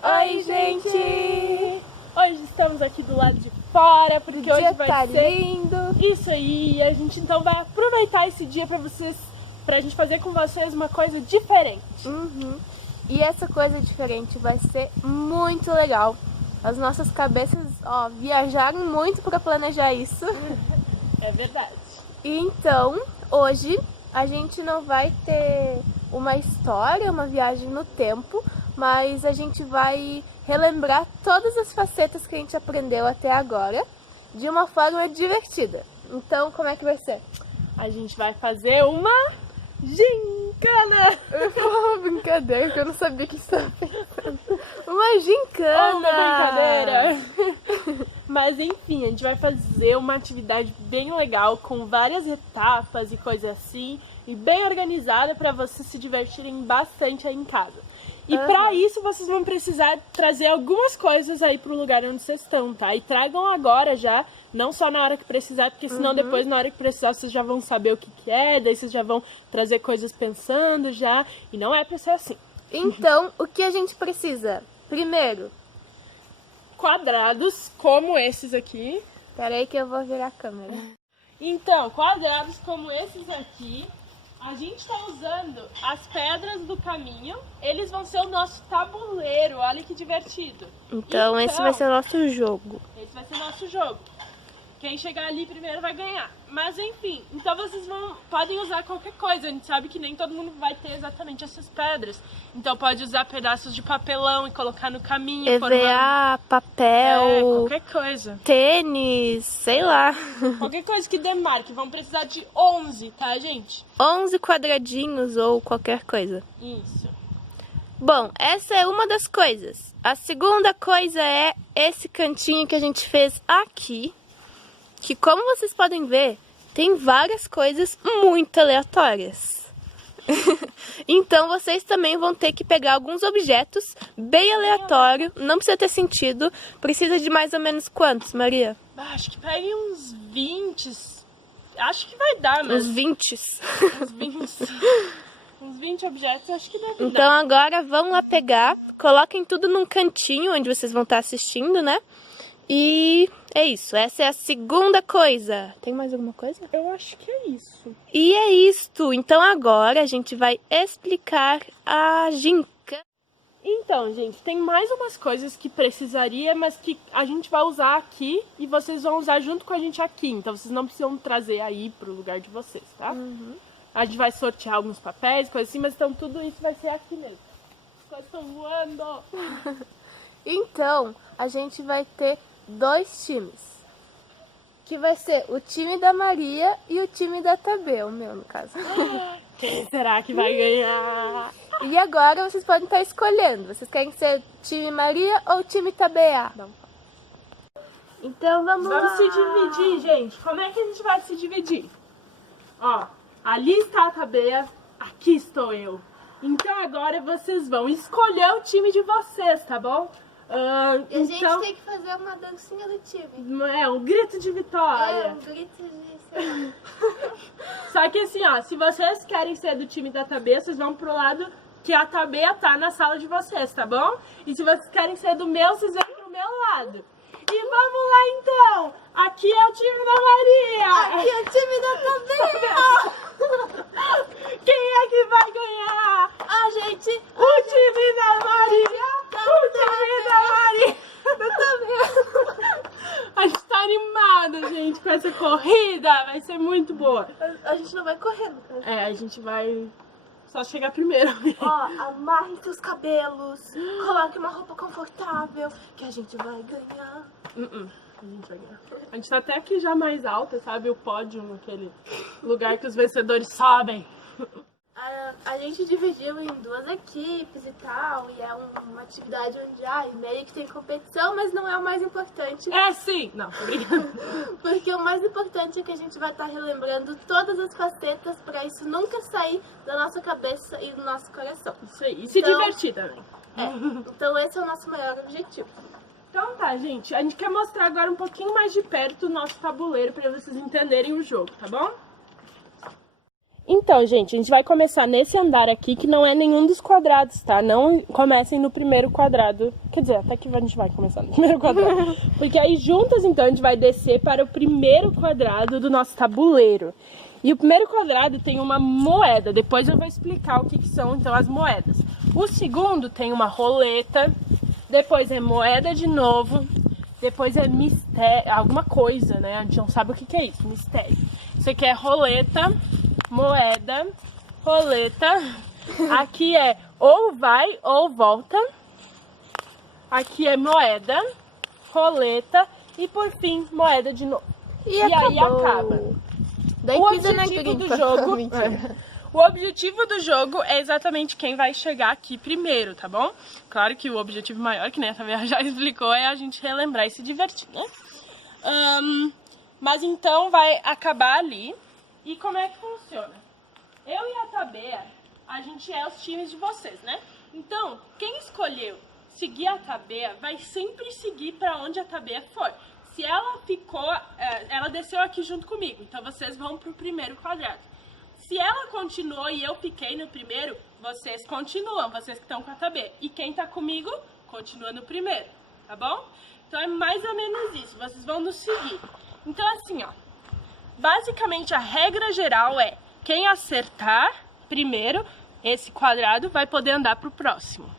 Oi, gente! Hoje estamos aqui do lado de fora, porque hoje vai ser lindo. Isso aí, a gente então vai aproveitar esse dia pra gente fazer com vocês uma coisa diferente. E essa coisa diferente vai ser muito legal. As nossas cabeças, viajaram muito para planejar isso. É verdade. Então, hoje a gente não vai ter uma história, uma viagem no tempo, mas a gente vai relembrar todas as facetas que a gente aprendeu até agora de uma forma divertida. Então, como é que vai ser? A gente vai fazer uma gincana! Uma brincadeira que eu não sabia que estava pensando. Uma gincana! Uma brincadeira! Mas enfim, a gente vai fazer uma atividade bem legal, com várias etapas e coisas assim, e bem organizada para vocês se divertirem bastante aí em casa. E para isso vocês vão precisar trazer algumas coisas aí pro lugar onde vocês estão, tá? E tragam agora já, não só na hora que precisar, porque senão depois na hora que precisar vocês já vão saber o que é, daí vocês já vão trazer coisas pensando já, e não é pra ser assim. Então, o que a gente precisa? Primeiro, quadrados como esses aqui. Pera aí que eu vou virar a câmera. Então, quadrados como esses aqui. A gente tá usando as pedras do caminho. Eles vão ser o nosso tabuleiro. Olha que divertido. Então esse vai ser o nosso jogo. Esse vai ser o nosso jogo. Quem chegar ali primeiro vai ganhar. Mas enfim, então vocês podem usar qualquer coisa. A gente sabe que nem todo mundo vai ter exatamente essas pedras. Então pode usar pedaços de papelão e colocar no caminho. EVA, papel, qualquer coisa. Tênis, sei lá. Qualquer coisa que demarque. Vamos precisar de 11, tá, gente? 11 quadradinhos ou qualquer coisa. Isso. Bom, essa é uma das coisas. A segunda coisa é esse cantinho que a gente fez aqui. Que, como vocês podem ver, tem várias coisas muito aleatórias. Então vocês também vão ter que pegar alguns objetos bem aleatórios, não precisa ter sentido. Precisa de mais ou menos quantos, Maria? Acho que pegue uns 20. Acho que vai dar, mas... Uns 20. Uns 20. Uns 20 objetos, acho que deve dar. Então agora vão lá pegar, coloquem tudo num cantinho onde vocês vão estar assistindo, né? E é isso, essa é a segunda coisa. Tem mais alguma coisa? Eu acho que é isso. E é isto. Então agora a gente vai explicar a gincana. Então, gente, tem mais umas coisas que precisaria, mas que a gente vai usar aqui e vocês vão usar junto com a gente aqui. Então vocês não precisam trazer aí pro lugar de vocês, tá? A gente vai sortear alguns papéis, coisas assim, mas então tudo isso vai ser aqui mesmo. As coisas estão voando. Então, a gente vai ter 2 times, que vai ser o time da Maria e o time da Tabê, o meu no caso. Quem será que vai ganhar? E agora vocês podem estar escolhendo, vocês querem ser time Maria ou time Tabea? Então vamos lá. Se dividir, gente. Como é que a gente vai se dividir? Ó, ali está a Tabea, aqui estou eu. Então agora vocês vão escolher o time de vocês, tá bom? E a gente tem que fazer uma dancinha do time. É, um grito de vitória. Um grito de... Só que assim, ó, se vocês querem ser do time da Tabea, vocês vão pro lado que a Tabea tá na sala de vocês, tá bom? E se vocês querem ser do meu, vocês vão pro meu lado. E vamos lá então! Aqui é o time da Maria! Aqui é o time da Tabea! Quem é que vai ganhar? A gente! O time da Maria! O time da Maria! A gente tá animada, gente, com essa corrida! Vai ser muito boa! A gente não vai correndo. É, a gente vai só chegar primeiro. Amarre seus cabelos, coloque uma roupa confortável, que a gente vai ganhar. A gente vai ganhar. A gente tá até aqui já mais alta, sabe? O pódio, aquele lugar que os vencedores sobem. A gente dividiu em 2 equipes e tal, e é uma atividade onde meio que tem competição, mas não é o mais importante. É sim! Não, tô brincando. Porque o mais importante é que a gente vai estar relembrando todas as facetas pra isso nunca sair da nossa cabeça e do nosso coração. Isso aí, e se divertir também. Então esse é o nosso maior objetivo. Então tá, gente, a gente quer mostrar agora um pouquinho mais de perto o nosso tabuleiro pra vocês entenderem o jogo, tá bom? Então, gente, a gente vai começar nesse andar aqui, que não é nenhum dos quadrados, tá? Não comecem no primeiro quadrado. Quer dizer, até que a gente vai começar no primeiro quadrado. Porque aí juntas, então, a gente vai descer para o primeiro quadrado do nosso tabuleiro. E o primeiro quadrado tem uma moeda. Depois eu vou explicar o que são, então, as moedas. O segundo tem uma roleta. Depois é moeda de novo. Depois é mistério, alguma coisa, né? A gente não sabe o que é isso, mistério. Isso aqui é roleta, moeda, roleta. Aqui é ou vai ou volta. Aqui é moeda, roleta e por fim moeda de novo. E aí acabou. acaba. Daí O pisa na objetivo do gripa. jogo, Mentira. o objetivo do jogo é exatamente quem vai chegar aqui primeiro, tá bom? Claro que o objetivo maior, que nem a Tamara já explicou, é a gente relembrar e se divertir, né? Mas então vai acabar ali. E como é que funciona? Eu e a Tabea, a gente é os times de vocês, né? Então, quem escolheu seguir a Tabea vai sempre seguir para onde a Tabea for. Se ela ficou, ela desceu aqui junto comigo, então vocês vão pro primeiro quadrado. Se ela continuou e eu fiquei no primeiro, vocês continuam, vocês que estão com a Tabea. E quem tá comigo, continua no primeiro, tá bom? Então é mais ou menos isso, vocês vão nos seguir. Então assim, ó, basicamente a regra geral é, quem acertar primeiro esse quadrado vai poder andar pro próximo.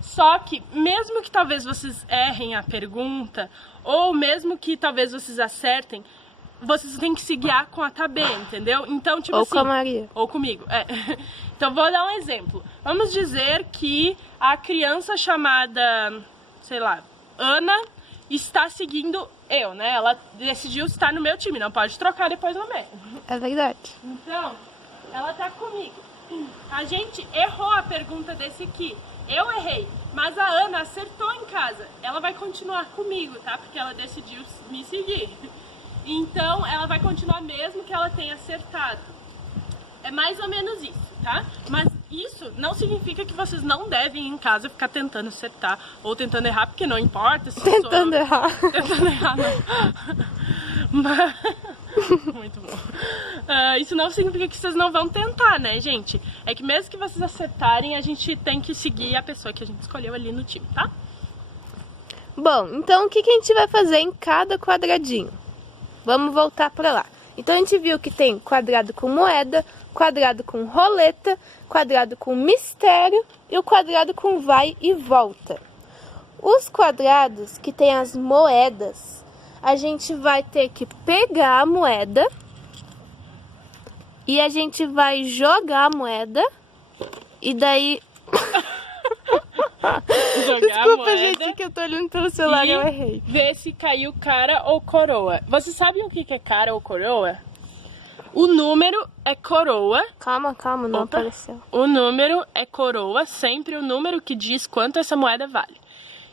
Só que, mesmo que talvez vocês errem a pergunta, ou mesmo que talvez vocês acertem, vocês têm que se guiar com a Tabea, entendeu? Então, tipo Ou assim... com a Maria. Ou comigo, é. Então, vou dar um exemplo. Vamos dizer que a criança chamada, sei lá, Ana, está seguindo eu, né? Ela decidiu estar no meu time, não pode trocar depois no meio. É verdade. Então, ela tá comigo. A gente errou a pergunta desse aqui. Eu errei, mas a Ana acertou em casa. Ela vai continuar comigo, tá? Porque ela decidiu me seguir. Então, ela vai continuar mesmo que ela tenha acertado. É mais ou menos isso, tá? Mas isso não significa que vocês não devem em casa ficar tentando acertar ou tentando errar, porque não importa se Tentando errar. Tentando errar, não. Mas... Muito bom. Isso não significa que vocês não vão tentar, né, gente? É que mesmo que vocês acertarem, a gente tem que seguir a pessoa que a gente escolheu ali no time, tá? Bom, então o que a gente vai fazer em cada quadradinho? Vamos voltar para lá. Então a gente viu que tem quadrado com moeda, quadrado com roleta, quadrado com mistério e o quadrado com vai e volta. Os quadrados que tem as moedas, a gente vai ter que pegar a moeda e a gente vai jogar a moeda e daí... Desculpa, gente, que eu tô olhando pelo celular e eu errei. Ver se caiu cara ou coroa. Vocês sabem o que é cara ou coroa? O número é coroa. Calma, não apareceu. O número é coroa, sempre o número que diz quanto essa moeda vale.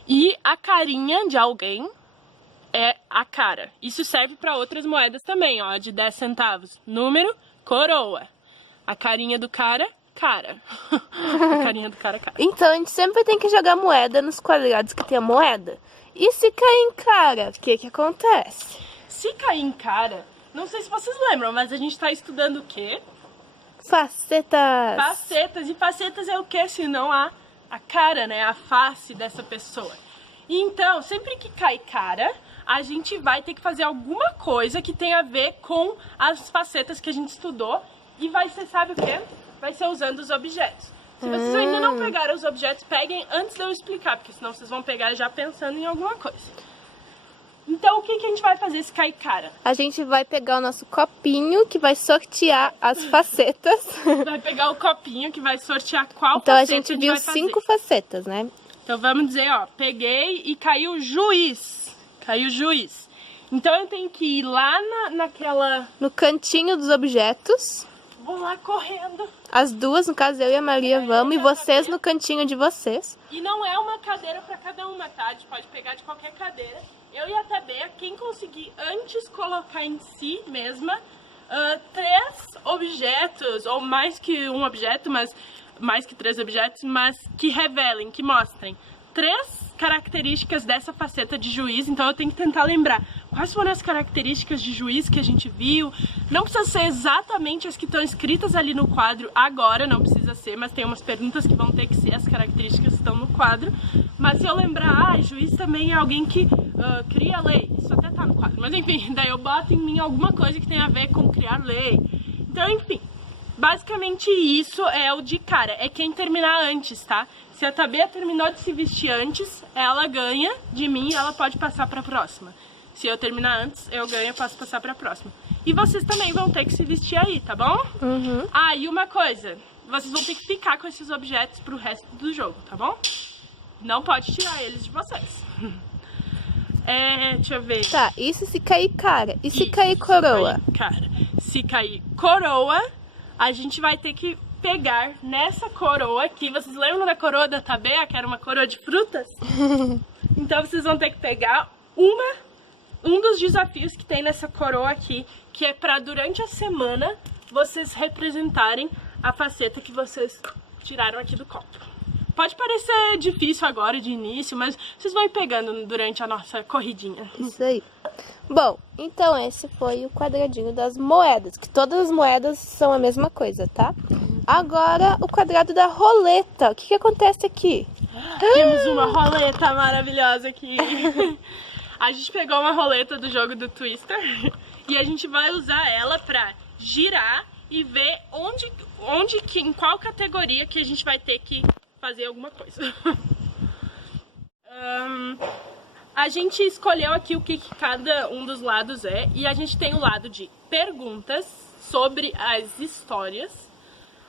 E a carinha de alguém é a cara. Isso serve para outras moedas também, ó, de 10 centavos. Número, coroa. A carinha do cara, cara. A carinha do cara, cara. Então a gente sempre tem que jogar moeda nos quadrados que tem a moeda. E se cair em cara, o que acontece? Se cair em cara, não sei se vocês lembram, mas a gente tá estudando o quê? Facetas. Facetas. E facetas é o quê? Senão a cara, né? A face dessa pessoa. Então, sempre que cai cara, a gente vai ter que fazer alguma coisa que tenha a ver com as facetas que a gente estudou. E vai ser, sabe o quê? Vai ser usando os objetos. Se vocês ainda não pegaram os objetos, peguem antes de eu explicar, porque senão vocês vão pegar já pensando em alguma coisa. Então, o que a gente vai fazer se cair cara? A gente vai pegar o nosso copinho, que vai sortear as facetas. Vai pegar o copinho, que vai sortear qual então, faceta a gente viu vai fazer. 5 facetas, né? Então, vamos dizer, ó, peguei e caiu juiz. Caiu juiz. Então, eu tenho que ir lá naquela... No cantinho dos objetos. Vou lá correndo. As duas, no caso, eu e a Maria vamos, e vocês no cantinho de vocês. E não é uma cadeira para cada uma, tá? A gente pode pegar de qualquer cadeira. Eu e a Tabea, quem conseguir antes colocar em si mesma 3 objetos, ou mais que um objeto, mas mais que 3 objetos, mas que revelem, que mostrem 3 características dessa faceta de juiz, então eu tenho que tentar lembrar quais foram as características de juiz que a gente viu. Não precisa ser exatamente as que estão escritas ali no quadro agora, não precisa ser, mas tem umas perguntas que vão ter que ser as características que estão no quadro. Mas se eu lembrar, juiz também é alguém que cria lei, isso até tá no quadro, mas enfim, daí eu boto em mim alguma coisa que tem a ver com criar lei. Então, enfim, basicamente isso é o de cara, é quem terminar antes, tá? Se a Tabea terminou de se vestir antes, ela ganha de mim e ela pode passar pra próxima. Se eu terminar antes, eu ganho e posso passar pra próxima. E vocês também vão ter que se vestir aí, tá bom? Uhum. Ah, e uma coisa, vocês vão ter que ficar com esses objetos pro resto do jogo, tá bom? Não pode tirar eles de vocês. Deixa eu ver. Tá, isso se cair cara. E se cair coroa? Se cair coroa, a gente vai ter que pegar nessa coroa aqui. Vocês lembram da coroa da Tabea, que era uma coroa de frutas? Então vocês vão ter que pegar um dos desafios que tem nessa coroa aqui, que é pra durante a semana vocês representarem a faceta que vocês tiraram aqui do copo. Pode parecer difícil agora de início, mas vocês vão ir pegando durante a nossa corridinha. Isso aí. Bom, então esse foi o quadradinho das moedas, que todas as moedas são a mesma coisa, tá? Agora o quadrado da roleta. O que acontece aqui? Temos uma roleta maravilhosa aqui. A gente pegou uma roleta do jogo do Twister e a gente vai usar ela pra girar e ver em qual categoria que a gente vai ter que fazer alguma coisa. A gente escolheu aqui o que cada um dos lados é, e a gente tem o lado de perguntas sobre as histórias.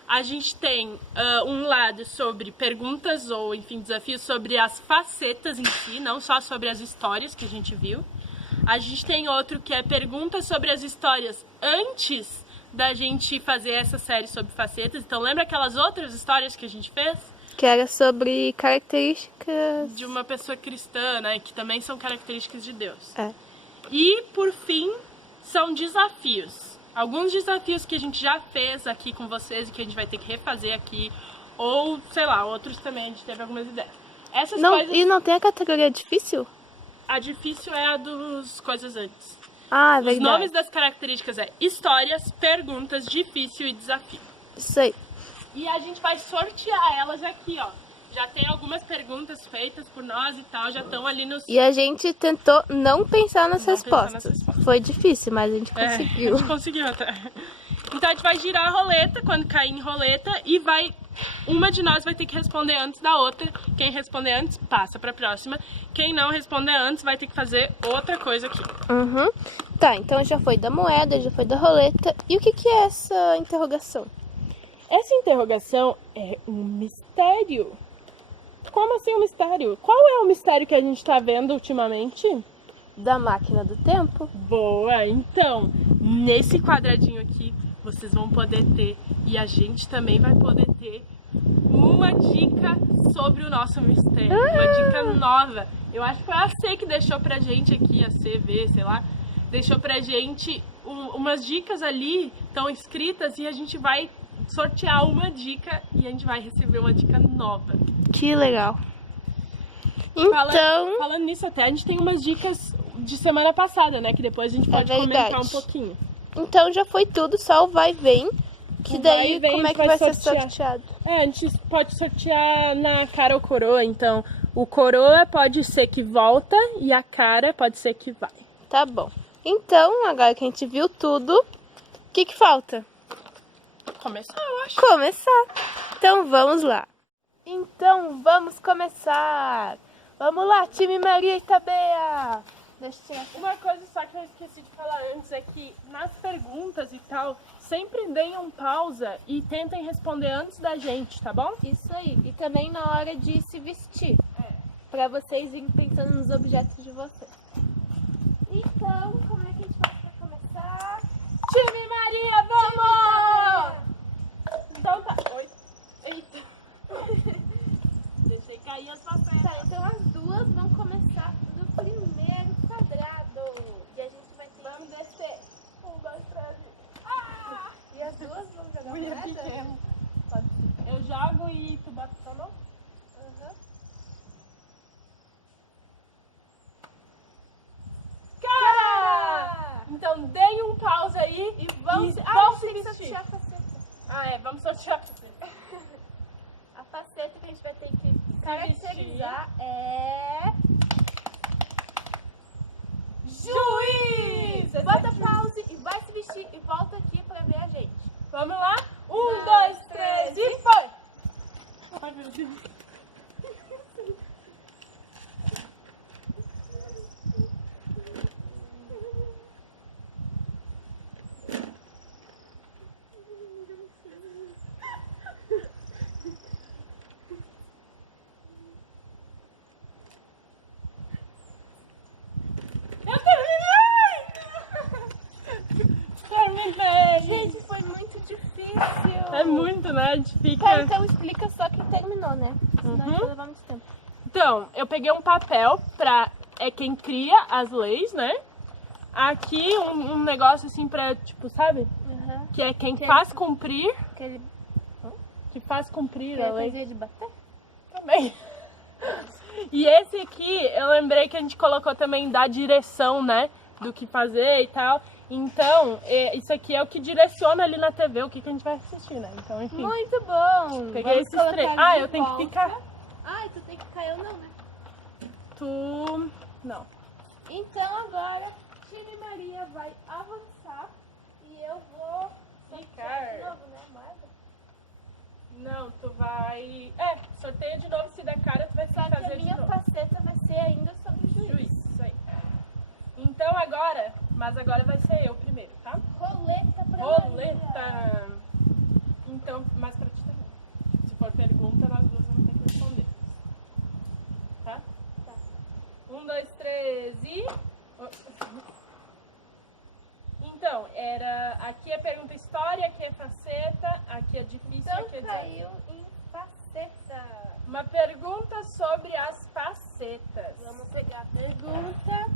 A gente tem um lado sobre perguntas ou, enfim, desafios sobre as facetas em si, não só sobre as histórias que a gente viu. A gente tem outro que é perguntas sobre as histórias antes da gente fazer essa série sobre facetas. Então lembra aquelas outras histórias que a gente fez? Que era sobre características de uma pessoa cristã, né? Que também são características de Deus. É. E, por fim, são desafios. Alguns desafios que a gente já fez aqui com vocês e que a gente vai ter que refazer aqui. Ou, sei lá, outros também, a gente teve algumas ideias. Essas coisas... E não tem a categoria difícil? A difícil é a dos coisas antes. Ah, é verdade. Os nomes das características é histórias, perguntas, difícil e desafio. Isso aí. E a gente vai sortear elas aqui, ó. Já tem algumas perguntas feitas por nós e tal, já estão ali nos... E a gente tentou não pensar nas respostas. Foi difícil, mas a gente conseguiu. A gente conseguiu até. Então a gente vai girar a roleta quando cair em roleta e uma de nós vai ter que responder antes da outra. Quem responder antes, passa pra próxima. Quem não responder antes, vai ter que fazer outra coisa aqui. Uhum. Tá, então já foi da moeda, já foi da roleta. E o que é essa interrogação? Essa interrogação é um mistério. Como assim um mistério? Qual é o mistério que a gente tá vendo ultimamente? Da máquina do tempo? Boa! Então, nesse quadradinho aqui, vocês vão poder ter, e a gente também vai poder ter, uma dica sobre o nosso mistério. Uma dica nova. Eu acho que foi a C que deixou pra gente aqui, a CV, sei lá, deixou pra gente umas dicas ali, estão escritas, e a gente vai sortear uma dica e a gente vai receber uma dica nova. Que legal. Então... Falando nisso até, a gente tem umas dicas de semana passada, né? Que depois a gente pode comentar um pouquinho. Então já foi tudo, só o vai e vem. Que daí, como é que vai ser sorteado? A gente pode sortear na cara ou coroa. Então, o coroa pode ser que volta e a cara pode ser que vai. Tá bom. Então, agora que a gente viu tudo, o que falta? Começar, eu acho. Começar. Então vamos lá. Então vamos começar. Vamos lá, time Maria e Tabea. Deixa eu tirar. Uma coisa só que eu esqueci de falar antes é que nas perguntas e tal, sempre deem pausa e tentem responder antes da gente, tá bom? Isso aí. E também na hora de se vestir. Pra vocês irem pensando nos objetos de vocês. Então, como é que a gente faz pra começar? Time Maria, vamos! Então tá. Oi. Eita. Deixei cair as papéis. Tá, então as duas vão começar do primeiro quadrado. E a gente vai ter Vamos descer. 1, 2, 3. E as duas vão jogar moeda? Eu jogo e tu bota sua mão? Uhum. ali E vamos se tem que vestir. sortear a faceta. Ah, é, vamos sortear a faceta. A faceta que a gente vai ter que caracterizar é... Juiz! Bota pause e vai se vestir e volta aqui pra ver a gente. Vamos lá? 1, 2, 3 e foi! Ai, meu Deus. Eu terminei! Gente, foi muito difícil. É muito, né? A gente fica... Cara, então explica só quem terminou, né? Senão Uhum. vai levar muito tempo. Então, eu peguei um papel pra... É quem cria as leis, né? Aqui um negócio assim pra, tipo, sabe? Uhum. Que é quem faz cumprir... Aquele... Que faz cumprir a Aquela lei. coisinha de bater? Também. E esse aqui, eu lembrei que a gente colocou também da direção, né? Do que fazer e tal. Então, isso aqui é o que direciona ali na TV o que a gente vai assistir, né? Então, enfim. Muito bom. Peguei Vamos esses colocar 3. ele Ah, de eu tenho que volta. ficar. Ah, tu tem que ficar, eu não, né? Tu. Não. Então agora, time Maria vai avançar e eu vou Ficar. de novo, né? Moeda? Não, tu vai. Sorteia de novo, se der cara, tu vai Só que fazer a de minha novo. faceta vai ser ainda sobre o juiz. Juiz, isso aí. Então agora, mas agora vai ser eu primeiro, tá? Roleta pra Maria. Roleta! Então, mais pra ti também. Se for pergunta, nós duas vamos ter que responder. Tá? Tá. 1, 2, 3 e... Então, era... Aqui é pergunta história, aqui é faceta, aqui é difícil, Então aqui é desafio. caiu em faceta. Uma pergunta sobre as facetas. Vamos pegar a pergunta.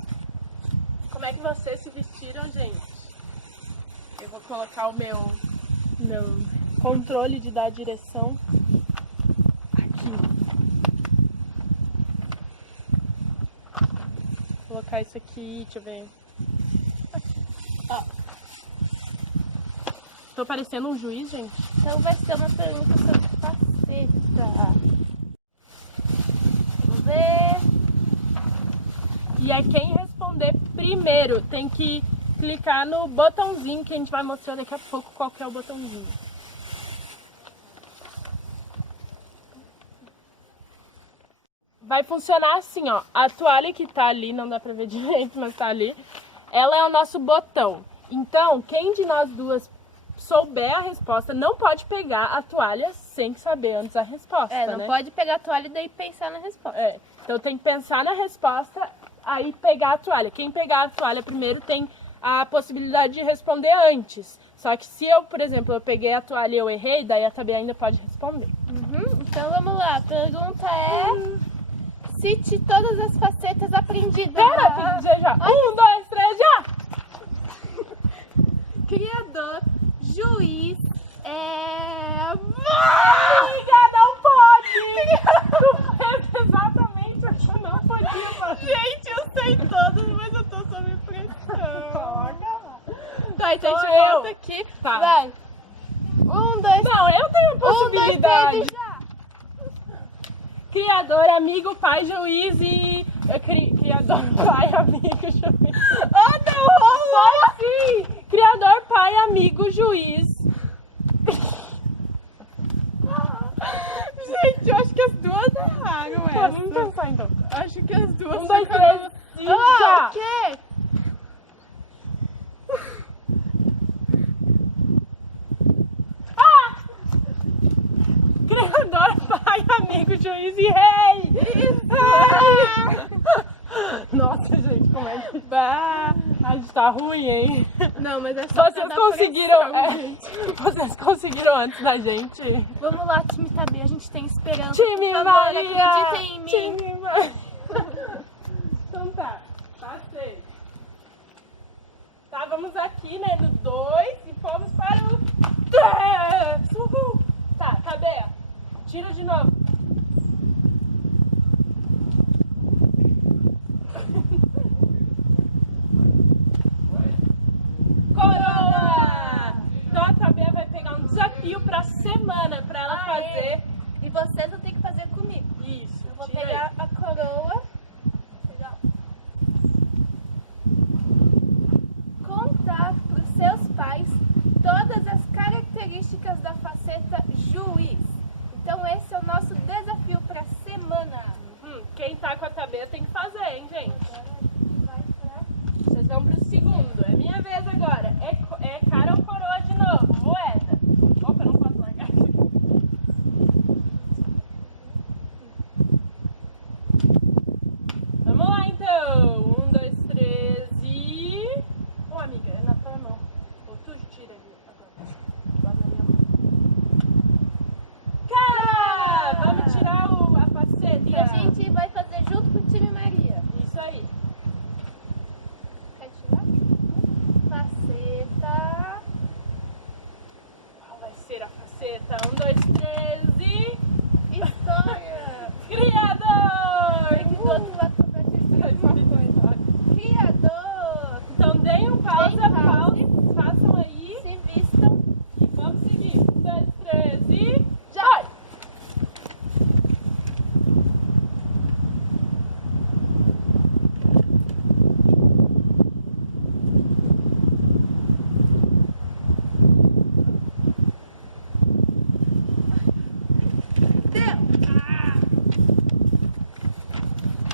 Como é que vocês se vestiram, gente? Eu vou colocar o meu controle de dar direção aqui. Vou colocar isso aqui, deixa eu ver. Ó. Tô parecendo um juiz, gente? Então vai ser uma pergunta sobre faceta. Vamos ver. E é quem responder primeiro. Tem que clicar no botãozinho que a gente vai mostrar daqui a pouco qual que é o botãozinho. Vai funcionar assim, ó. A toalha que tá ali, não dá pra ver direito, mas tá ali. Ela é o nosso botão. Então, quem de nós duas souber a resposta, não pode pegar a toalha sem saber antes a resposta, Não né? pode pegar a toalha e daí pensar na resposta. Então tem que pensar na resposta, aí pegar a toalha. Quem pegar a toalha primeiro tem a possibilidade de responder antes. Só que se eu, por exemplo, eu peguei a toalha e eu errei, daí a Tabi ainda pode responder. Então vamos lá, a pergunta é... Cite todas as facetas aprendidas. Pera, tem que dizer já. 1, 2, 3, já! Criador, juiz, Amiga, não pode! Tu fez exatamente o que eu não podia fazer. Gente, eu sei todas, mas eu tô sob pressão. Coloca lá. Tá, então a Sou gente eu. volta aqui. Tá. Vai. 1, 2, Não, eu tenho 1, 2, possibilidade. 3 e já. Criador, amigo, pai, juiz e... Criador, pai, amigo, juiz. Oh, não rolou! Pode sim! Criador, pai, amigo, juiz. Gente, eu acho que as duas erraram Tá, vamos pensar então. Acho que as duas 1, 2, 3 e Ah, já! o quê? Criador, pai, amigo, juiz e rei! Nossa, gente, como é que... Bah. A gente tá ruim, hein? Não, mas é só pra Vocês dar conseguiram... pressão, gente. Vocês conseguiram antes da gente? Vamos lá, time Tabi, a gente tem esperança. Time Por favor, Maria! acreditem em mim. Time Maria! Então tá, passei. Tá, vamos aqui, né, no 2 e fomos para o 3! Uhul! Tá, Tabea, tira de novo. Coroa! desafio pra semana pra ela fazer. E vocês vão ter que fazer comigo. Isso. Eu vou tira pegar aí. a coroa. Pegar. Contar para os seus pais todas as características da faceta juiz. Então esse é o nosso desafio para semana. Quem tá com a tabela tem que fazer, hein, gente? Agora a gente vai pra... Vocês vão pro segundo. É minha vez agora. É cara ou coroa de novo? Moeda. Opa, eu não posso largar isso aqui. Vamos lá, então. 1, 2, 3 e... Ô, amiga, é na tua mão. Ou tu tira ali agora. Lá na minha mão. Cara! Vamos tirar a faceta. E a gente vai fazer junto com o time Maria. Isso aí. Quer tirar? Faceta. Qual vai ser a faceta? 1, 2, 3 e... História. Criador! Tem que do outro lado pra te explicar uma coisa. Criador. Então deem um pausa, Deem pause. façam aí Se vistam. e vamos seguir. 1, 2, 3 e... Já!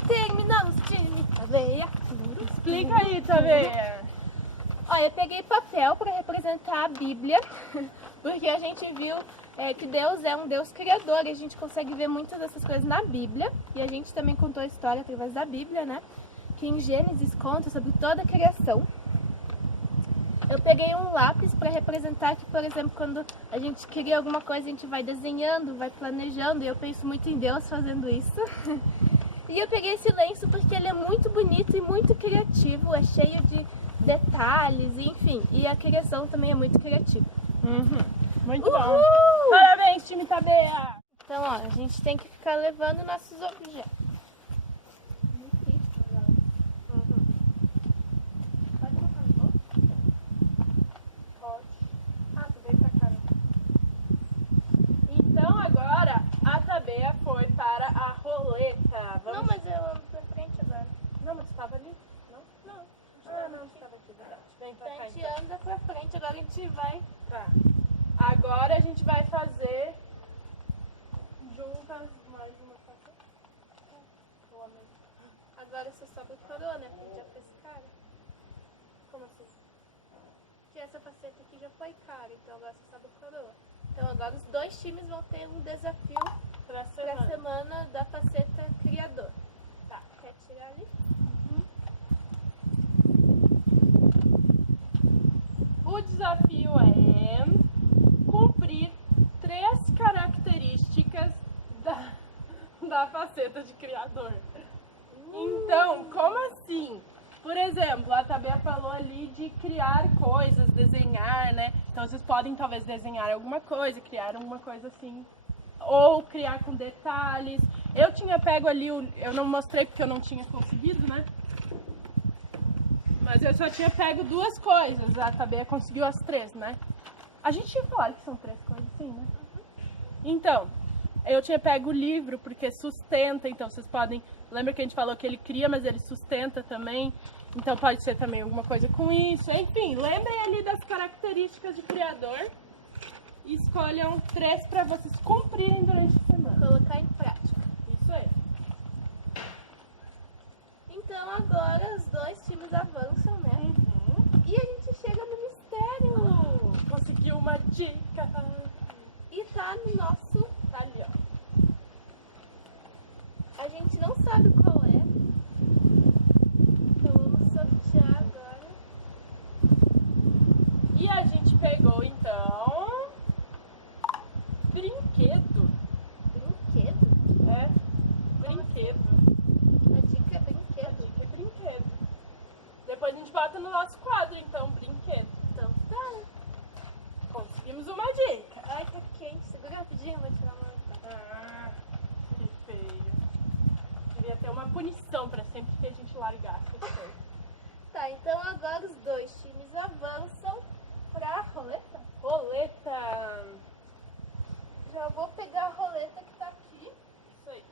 Terminamos, time. Aveia. Explica aí, Taveia. Olha, eu peguei papel para representar a Bíblia, porque a gente viu que Deus é um Deus criador e a gente consegue ver muitas dessas coisas na Bíblia. E a gente também contou a história através da Bíblia, né? Que em Gênesis conta sobre toda a criação. Eu peguei um lápis para representar que, por exemplo, quando a gente cria alguma coisa, a gente vai desenhando, vai planejando, e eu penso muito em Deus fazendo isso. E eu peguei esse lenço porque ele é muito bonito e muito criativo, é cheio de detalhes, enfim. E a criação também é muito criativa. Muito bom. Parabéns, time Tabeia. Então, ó, a gente tem que ficar levando nossos objetos. Então agora a Tabeia foi para a roleta. Não, mas eu ando pra frente agora. Não, mas estava ali? Não? Não. Ah, não, estava aqui, verdade. Vem pra Então cá, a gente então. anda pra frente, agora a gente vai. Tá. Agora a gente vai fazer juntas mais uma faceta. Agora só sobra coroa, né? Porque a gente já fez cara. Como assim? Porque essa faceta aqui já foi cara, então agora só sobra coroa. Então agora os dois times vão ter um desafio Pra pra semana da faceta criador. Tá. Quer tirar ali? O desafio é cumprir 3 características da faceta de criador. Então, como assim? Por exemplo, a Tabea falou ali de criar coisas, desenhar, né? Então vocês podem talvez desenhar alguma coisa, criar alguma coisa assim. Ou criar com detalhes. Eu tinha pego ali, eu não mostrei porque eu não tinha conseguido, né? Mas eu só tinha pego 2 coisas. A Tabea conseguiu as 3, né? A gente tinha falado que são 3 coisas, sim, né? Então, eu tinha pego o livro porque sustenta, então vocês podem... Lembra que a gente falou que ele cria, mas ele sustenta também. Então pode ser também alguma coisa com isso. Enfim, lembrem ali das características de criador. E escolham 3 para vocês cumprirem durante a semana. Colocar em prática. Isso aí. Então agora os dois times avançam, né? E a gente chega no mistério. Conseguiu uma dica. E tá no nosso... Tá ali, ó. A gente não sabe qual é. Então vamos sortear agora. E a gente pegou, então... Brinquedo. Brinquedo? É, brinquedo. A dica é A brinquedo. dica é brinquedo. Depois a gente bota no nosso quadro, então, brinquedo. Então tá. Conseguimos uma dica. Ai, tá quente. Segura rapidinho, eu vou tirar uma... Ah, que feio. Devia ter uma punição pra sempre que a gente largasse as coisas. Tá, então agora os dois times avançam pra roleta. Roleta. já vou pegar a roleta que tá aqui. Isso aí.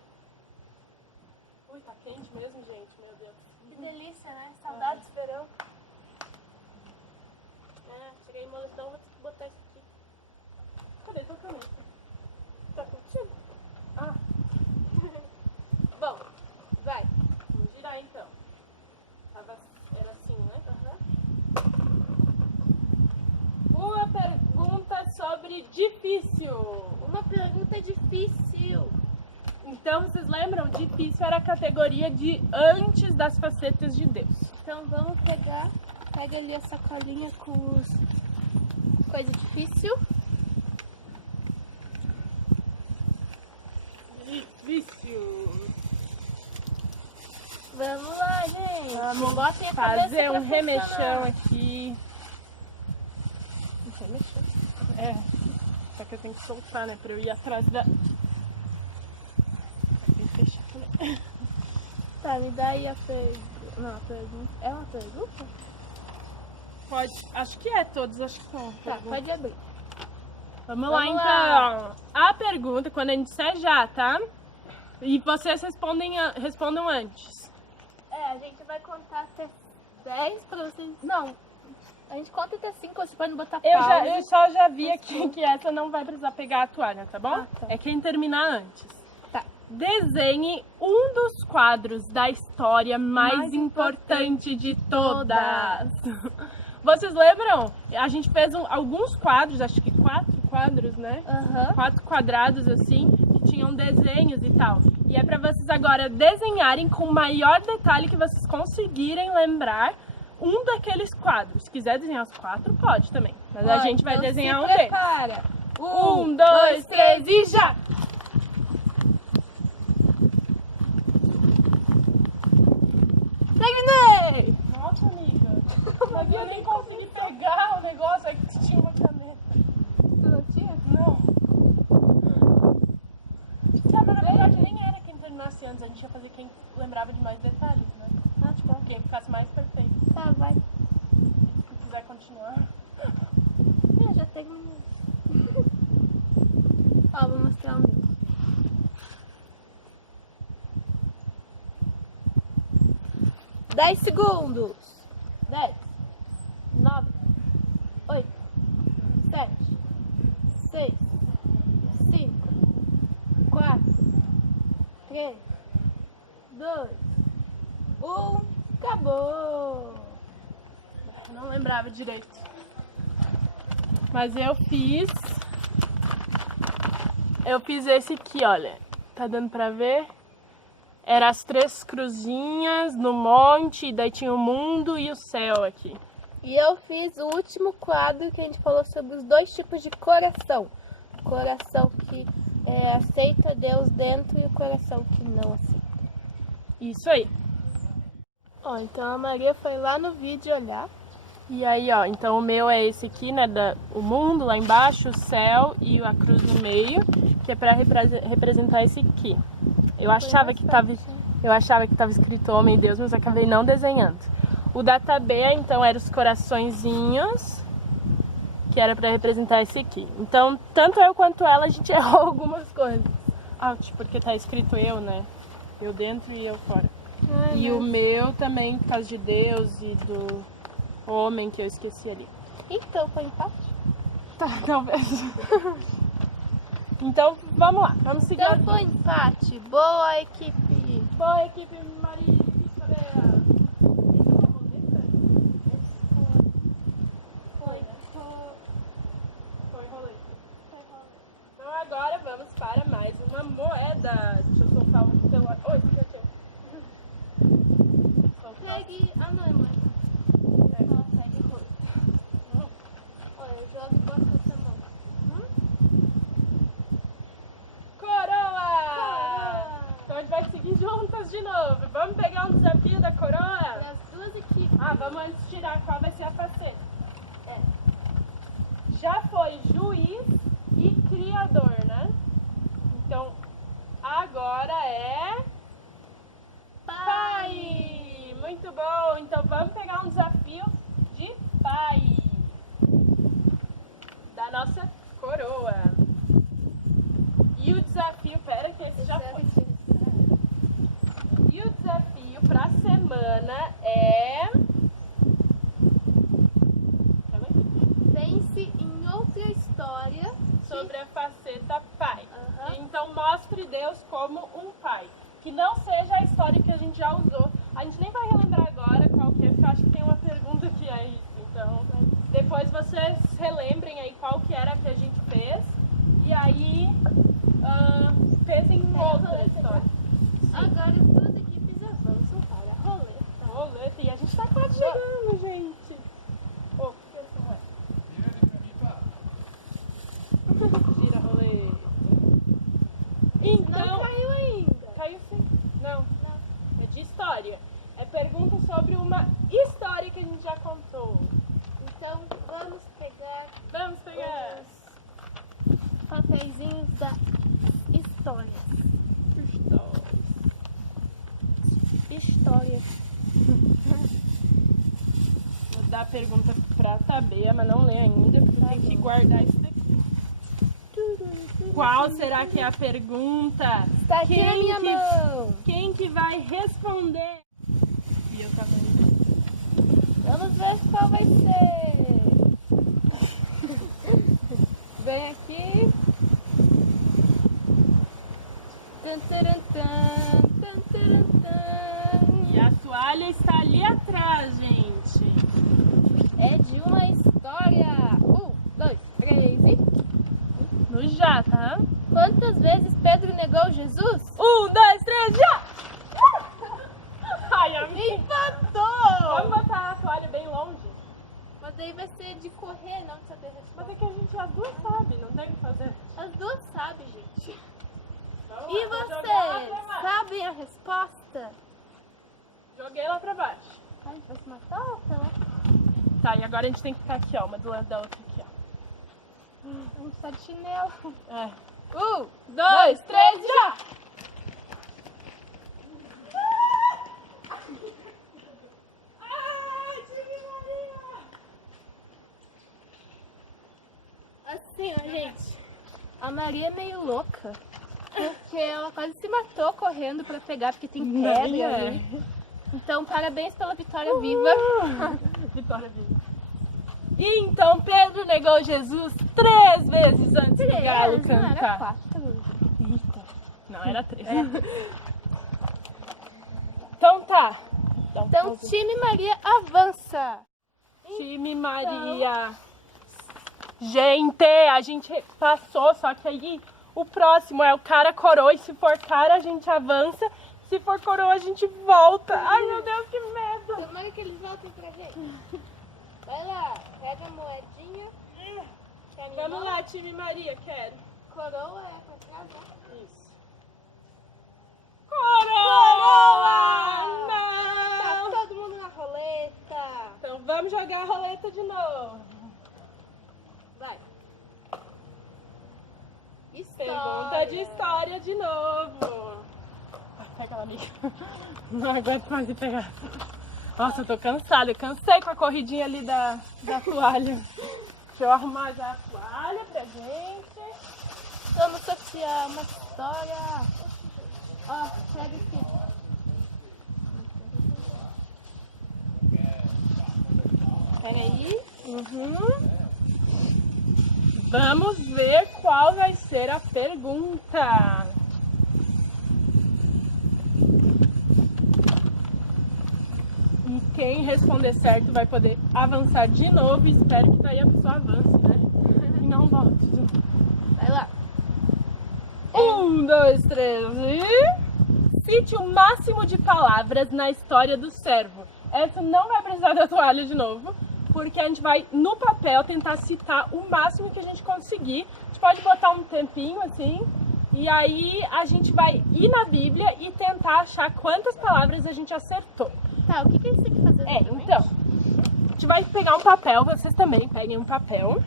Ui, tá quente mesmo, gente, meu Deus. Que delícia, né? Saudades de verão. Tirei o moletom, vou ter que botar isso aqui. Cadê tua camisa? Tá contigo? Ah. Bom, vai. Vamos girar então. Era assim, né? Uma pergunta sobre difícil. Uma pergunta difícil. Então, vocês lembram? Difícil era a categoria de antes das facetas de Deus. Então vamos pegar. Pega ali a sacolinha com os coisa difícil. Difícil. Vamos lá, gente. Vamos Botem a fazer cabeça pra um remexão funcionar. aqui. Remexão? É. Só que eu tenho que soltar, né? Pra eu ir atrás da... Tem que fechar também. Tá, me dá aí a pergunta. Não, a pergunta. É uma pergunta? Pode. Acho que é, todos acho que são. Tá, pode abrir. Vamos lá, Vamos então. lá. A pergunta, quando a gente disser já, tá? E vocês respondam antes. A gente vai contar até 10 pra vocês. Não, a gente conta até 5, vocês podem botar pausa. Eu só já vi aqui que essa não vai precisar pegar a toalha, tá bom? Ah, tá. É quem terminar antes. Tá. Desenhe um dos quadros da história mais importante de todas. Vocês lembram? A gente fez alguns quadros, acho que 4 quadros, né? Aham. 4 quadrados assim, que tinham desenhos e tal. E é pra vocês agora desenharem com o maior detalhe que vocês conseguirem lembrar um daqueles quadros. Se quiser desenhar os 4, pode também. Mas a gente vai então desenhar se um deles. prepara. 1, 2, 3 e já! Terminei! Nossa, amiga. Eu nem consegui pegar o negócio, aí que tinha uma caneta. Tu não tinha? Não. Sabe, na verdade nem era quem terminasse antes, a gente ia fazer quem lembrava de mais detalhes, né? Ah, tipo, Quem ficasse mais perfeito. tá, vai. Se quiser continuar. Eu já terminei. Ó, vou mostrar o meu. Dez segundos. 10, 9, 8, 7, 6, 5, 4, 3, 2, 1. Acabou! Não lembrava direito. Mas eu fiz esse aqui, olha. Tá dando pra ver? Era as 3 cruzinhas no monte, daí tinha o mundo e o céu aqui. E eu fiz o último quadro que a gente falou sobre os 2 tipos de coração. O coração que aceita Deus dentro e o coração que não aceita. Isso aí. Ó, então a Maria foi lá no vídeo olhar. E aí, ó, então o meu é esse aqui, né, o mundo lá embaixo, o céu e a cruz no meio, que é pra representar esse aqui. Eu achava que tava escrito homem e Deus, mas acabei não desenhando. O da Tabea, então, era os coraçõezinhos, que era pra representar esse aqui. Então, tanto eu quanto ela, a gente errou algumas coisas. Porque tá escrito eu, né? Eu dentro e eu fora. E o meu também, por causa de Deus e do homem, que eu esqueci ali. Então, foi empate? Tá, talvez. Então, vamos lá. Vamos seguir. Então foi empate. Boa, equipe. Boa, equipe Maria Isabela. Foi roleta. Então agora vamos para mais uma moeda. Deixa eu soltar o celular. Oi, esse aqui é teu. Pegue. Ah, não, é mãe. Ela segue o rosto. Olha, eu jogo e boto essa mão. Coroa! Então a gente vai seguir juntas de novo. Vamos pegar um desafio da coroa? E as 2 equipes. Vamos antes tirar qual vai ser a faceta. Já foi juiz e criador, né? Então, agora é pai. Muito bom. Então, vamos pegar um desafio de pai da nossa coroa. desafio, pera que esse já foi. E o desafio pra semana é... Pense em outra história sobre a faceta pai. Aham. Então mostre Deus como um pai. Que não seja a história que a gente já usou. A gente nem vai relembrar agora qual que é, porque eu acho que tem uma pergunta que é isso. Então, depois vocês relembrem aí qual que era que a gente fez. E aí, pensem em outra história. Agora as duas equipes avançam para a roleta. Roleta, e a gente tá quase chegando, gente. Oh, que essa é? Gira a roleta. Então, Não caiu ainda. caiu sim. Não. É de história. É pergunta sobre uma história que a gente já contou. Então vamos pegar Vamos pegar. os papeizinhos da história. História. Vou dar a pergunta pra Tabea, mas não lê ainda, porque tem que guardar isso daqui. Qual será que é a pergunta? Está aqui na minha que, mão. Quem que vai responder? E eu tava indo. Vamos ver qual vai ser. Vem aqui. Tan, taran, tan, tan, taran, tan. E a toalha está ali atrás, gente. É de uma história. 1, 2, 3 e... No já, tá? Quantas vezes Pedro negou Jesus? 1, 2, 3, já! Ai, amiga. Empatou! Vamos botar a toalha bem longe. Mas daí vai ser de correr, não de saber Mas responder. é que a gente as duas sabe, não tem o que fazer. As duas sabem, gente. Vamos E lá, vou jogar lá vocês pra baixo. sabem a resposta? Joguei lá pra baixo. A gente vai se matar ou sei lá? Tá, e agora a gente tem que ficar aqui, ó, uma do lado da outra aqui, ó. A gente tá de chinelo. É. 1, 2, 3, já! Assim, ó, gente. A Maria é meio louca. Porque ela quase se matou correndo pra pegar, porque tem pedra ali. Então, parabéns pela vitória viva. Vitória viva. E então Pedro negou Jesus 3 vezes antes do galo Não, era cantar. 4. Eita. Não, era 3. Então tá. Então, time Maria avança. Time Maria. Gente, a gente passou, só que aí o próximo é o cara coroa. E se for cara, a gente avança. Se for coroa, a gente volta. Ai, meu Deus, que medo. Tomara que eles voltem pra gente. Vai lá, pega a moedinha. Quer minha Vamos mão? lá, time Maria, quero. Coroa é pra trás, né? Isso. Coroa! Tá Não! todo mundo na roleta. Então vamos jogar a roleta de novo. Vai. História. Pergunta de história de novo. Pega ela, amiga. Não aguento mais de pegar. Nossa, eu tô cansada. Eu cansei com a corridinha ali da toalha. Deixa eu arrumar já a toalha pra gente. Vamos sortear uma história. Ó, pega aqui. Pega aí. Vamos ver qual vai ser a pergunta. E quem responder certo vai poder avançar de novo. Espero que daí a pessoa avance, né? E não volte de novo. Vai lá. 1, 2, 3 e... Cite o máximo de palavras na história do servo. Essa não vai precisar da toalha de novo, porque a gente vai, no papel, tentar citar o máximo que a gente conseguir. A gente pode botar um tempinho, assim, e aí a gente vai ir na Bíblia e tentar achar quantas palavras a gente acertou. Tá, o que a gente tem que fazer? exatamente? Então, a gente vai pegar um papel, vocês também peguem um papel.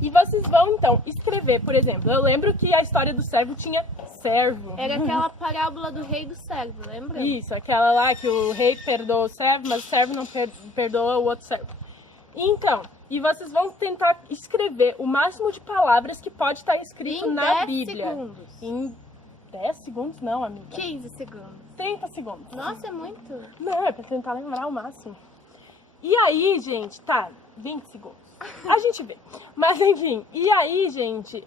E vocês vão, então, escrever, por exemplo, eu lembro que a história do servo tinha servo. Era aquela parábola do rei e do servo, lembra? Isso, aquela lá que o rei perdoa o servo, mas o servo não perdoa o outro servo. Então, E vocês vão tentar escrever o máximo de palavras que pode estar escrito Em na 10 Bíblia. segundos. Em 10 segundos não, amiga. 15 segundos. 30 segundos. Nossa, é muito. Não, é pra tentar lembrar o máximo. E aí, gente, tá, 20 segundos. A gente vê. Mas enfim, e aí, gente,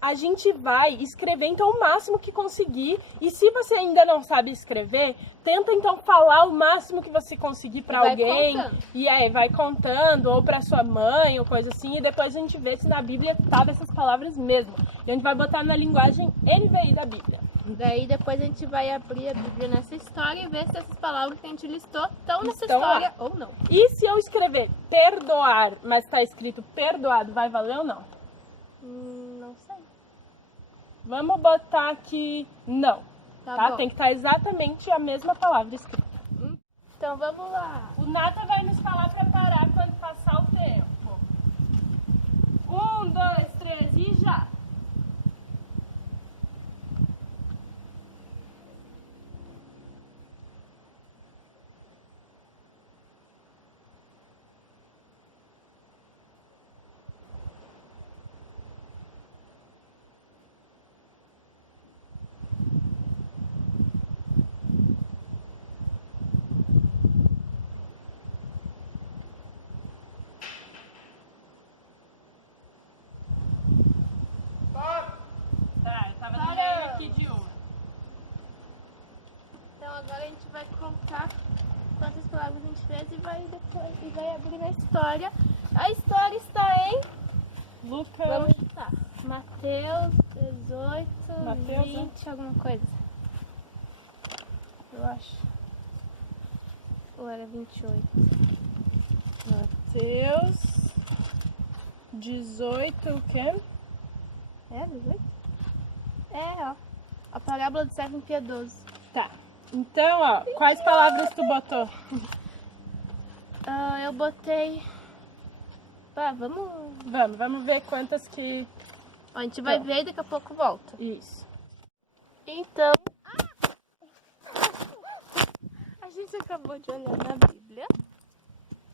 a gente vai escrever então o máximo que conseguir. E se você ainda não sabe escrever, tenta então falar o máximo que você conseguir pra alguém. Contando. E aí vai contando, ou pra sua mãe, ou coisa assim. E depois a gente vê se na Bíblia tava essas palavras mesmo. E a gente vai botar na linguagem NVI da Bíblia. Daí depois a gente vai abrir a Bíblia nessa história e ver se essas palavras que a gente listou estão nessa Estão lá. história ou não. E se eu escrever perdoar, mas tá escrito perdoado, vai valer ou não? Não sei. Vamos botar aqui não, tá? Bom. Tem que estar exatamente a mesma palavra escrita. Então vamos lá. O Nata vai nos falar pra parar quando passar o tempo. 1, 2, 3 e já! Tá, eu tava lembrando aqui de uma. Então agora a gente vai contar quantas palavras a gente fez e vai abrir a história. A história está em... Lucas. Vamos chutar. Mateus 18, Mateus, 20, alguma coisa. Eu acho. Ou era 28? Mateus 18, o quê? É, 18? É, ó. A parábola do servo impiedoso. Tá. Então, ó, quais palavras tu botou? Eu botei... vamos... Vamos ver quantas que... Ó, a gente vai ver e daqui a pouco volta. Isso. Então... A gente acabou de olhar na Bíblia.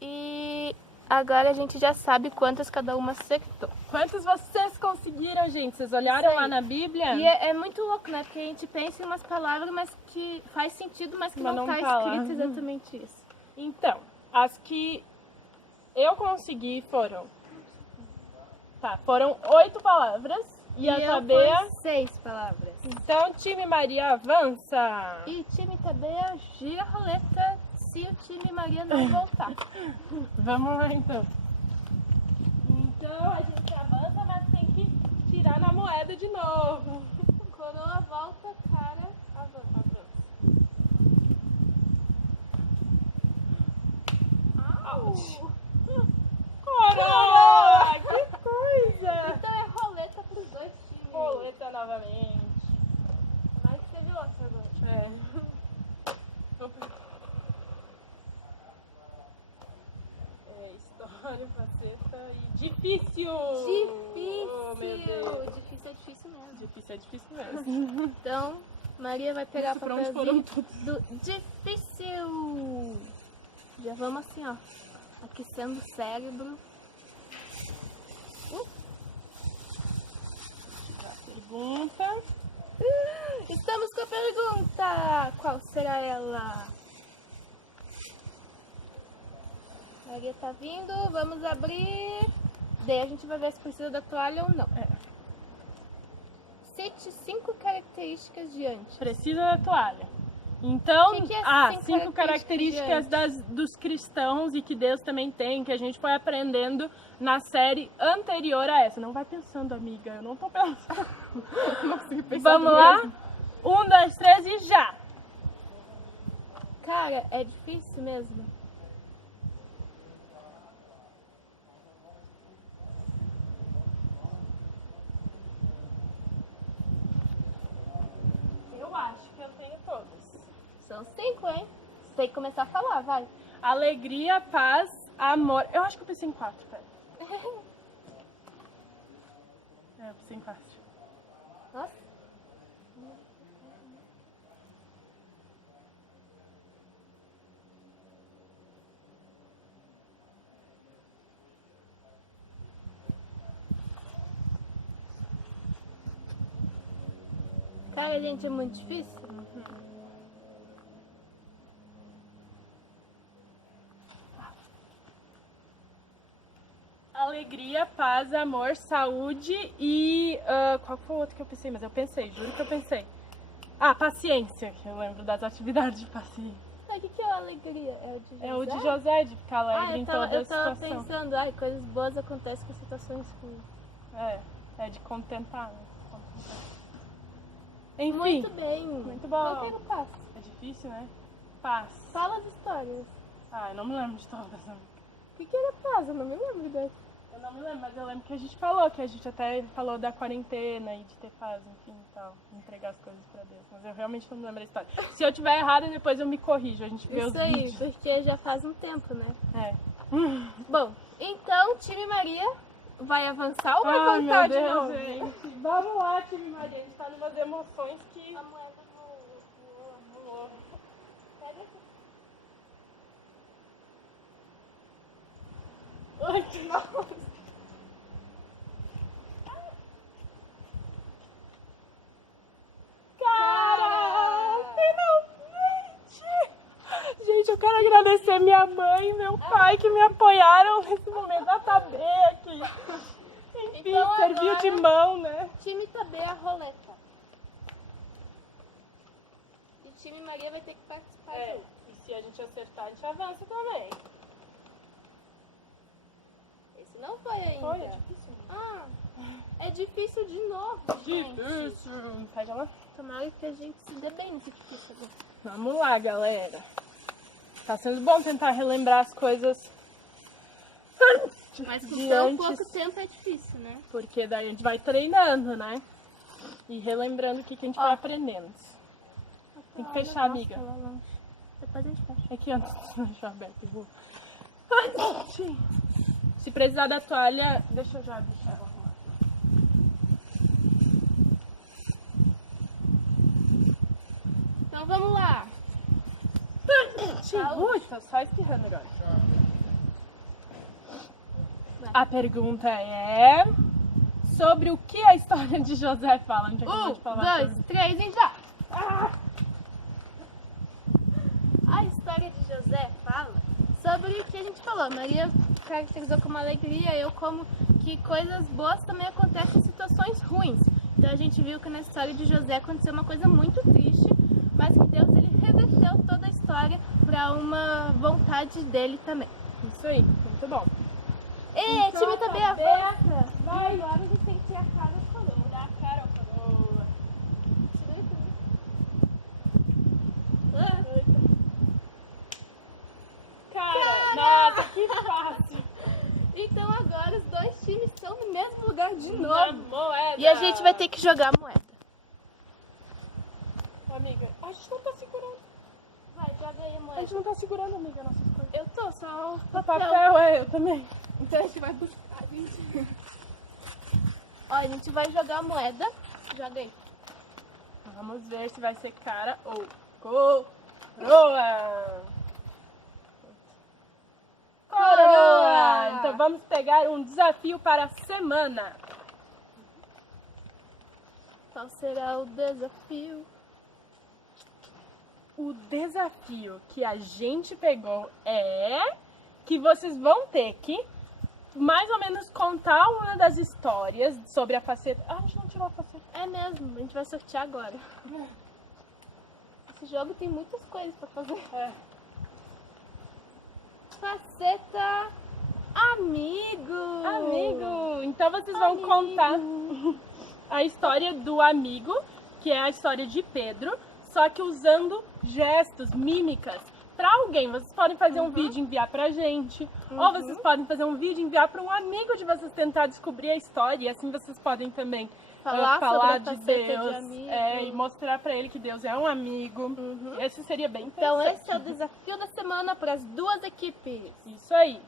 E agora a gente já sabe quantas cada uma acertou. Quantas vocês conseguiram, gente? Vocês olharam Isso aí. lá na Bíblia? E é muito louco, né? Porque a gente pensa em umas palavras, mas que faz sentido, mas que Mas não não tá tá lá. escrito exatamente isso. Então, as que eu consegui foram... Tá, foram 8 palavras. E a eu Tabea... pus 6 palavras. Então, time Maria avança. E time Tabea gira a roleta se o time Maria não voltar. Vamos lá, então. Então, a gente avança, mas tem que tirar na moeda de novo. Coroa volta, cara, avança. Au! Coroa! Que coisa! Então é roleta pros dois times. Roleta novamente. Mas teve outra agora. É. História, faceta e difícil! Difícil! Oh, meu Deus. Difícil é difícil mesmo. Difícil é difícil mesmo. Então, Maria vai pegar Isso, o pra onde foram papelzinho do difícil. Já vamos assim, ó, aquecendo o cérebro. Pergunta. Estamos com a pergunta. Qual será ela? Maria tá vindo, vamos abrir. Daí a gente vai ver se precisa da toalha ou não. Cite 5 características de antes. Precisa da toalha. Então, Que é 5 características dos cristãos e que Deus também tem, que a gente foi aprendendo na série anterior a essa. Não vai pensando, amiga, eu não tô pensando. Não consegui pensar. Vamos lá? 1, 2, 3 e já! Cara, é difícil mesmo. Eu acho que eu tenho todas. São 5, hein? Você tem que começar a falar, vai. Alegria, paz, amor. Eu acho que eu pensei em 4, pera. Eu pensei em 4. Nossa. Cara, gente, é muito difícil. Alegria, paz, amor, saúde e... qual foi o outro que eu pensei? Mas eu pensei, juro que eu pensei. Ah, paciência, que eu lembro das atividades de paciência. Mas o que é a alegria? É o de José? É o de José, de ficar alegre em toda a eu tava situação. pensando, coisas boas acontecem com situações ruins. É de contentar, né? Contentar. Enfim. Muito bem. Muito bom. Eu pego paz. É difícil, né? Paz. Fala as histórias. Ah, eu não me lembro de todas, amiga. O que era paz? Eu não me lembro dessa. Eu não me lembro, mas eu lembro que a gente falou, que a gente até falou da quarentena e de ter paz, enfim, e tal, entregar as coisas pra Deus. Mas eu realmente não me lembro da história. Se eu tiver errada, depois eu me corrijo, a gente vê os Isso aí, vídeos. porque já faz um tempo, né? É. Bom, então, time Maria vai avançar ou vai Ai, voltar meu de Deus, novo? gente. Vamos lá, time Maria, a gente tá numas emoções que... A moeda voou. Pega aqui. Ai, que nossa. Cara, finalmente! Gente, eu quero agradecer minha mãe e meu pai que me apoiaram nesse momento da Tabê aqui. Enfim, Então, serviu agora- de mão, né? Time Tabê a roleta. E time Maria vai ter que participar junto. E se a gente acertar, a gente avança também. Esse não foi ainda. Foi, é difícil. Ah, é difícil de novo, gente. Difícil. Pega lá. Tomara que a gente se dê bem nesse difícil agora. Vamos lá, galera. Tá sendo bom tentar relembrar as coisas. Mas com de tão antes, pouco tempo é difícil, né? porque daí a gente vai treinando, né? E relembrando o que a gente vai aprendendo. Tem que fechar, amiga. Depois a gente fecha. É que antes de deixar aberto, eu vou... Ai, gente. Se precisar da toalha, deixa eu já deixar ela lá. Então vamos lá. Ui, tô só espirrando agora. A pergunta é sobre o que a história de José fala. A gente acabou de falar 2, sobre... 3 e já! A história de José fala sobre o que a gente falou. Maria caracterizou como alegria, eu como que coisas boas também acontecem em situações ruins. Então a gente viu que na história de José aconteceu uma coisa muito triste, mas que Deus ele reverteu toda a história para uma vontade dele também. Isso aí, muito bom. E Então, time também Tabê, avança. vai. E agora a gente tem que ter a cara coroa. Dá a cara ou coroa? Cara, nossa, que fácil. Então agora os dois times estão no mesmo lugar de Na novo. moeda. E a gente vai ter que jogar a moeda. Amiga, a gente não tá segurando. Vai, joga aí a A moeda. gente não tá segurando, amiga, nossas coisas. Eu tô, só o O papel. papel, eu também. Então a gente vai buscar, gente. Ó, a gente vai jogar a moeda. Joga aí. Vamos ver se vai ser cara ou coroa. Coroa! Então vamos pegar um desafio para a semana. Qual será o desafio? O desafio que a gente pegou é que vocês vão ter que mais ou menos contar uma das histórias sobre a faceta. Ah, a gente não tirou a faceta. É mesmo, a gente vai sortear agora. Esse jogo tem muitas coisas pra fazer. É. Faceta amigo. Amigo! Então vocês vão Amigo. contar a história do amigo, que é a história de Pedro, só que usando gestos, mímicas. Pra alguém, vocês podem fazer um vídeo e enviar pra gente, ou vocês podem fazer um vídeo e enviar pra um amigo de vocês tentar descobrir a história, e assim vocês podem também Falar falar sobre a de faceta de Deus amigo. e mostrar pra ele que Deus é um amigo. Esse seria bem Então interessante. esse é o desafio da semana para as duas equipes. Isso aí.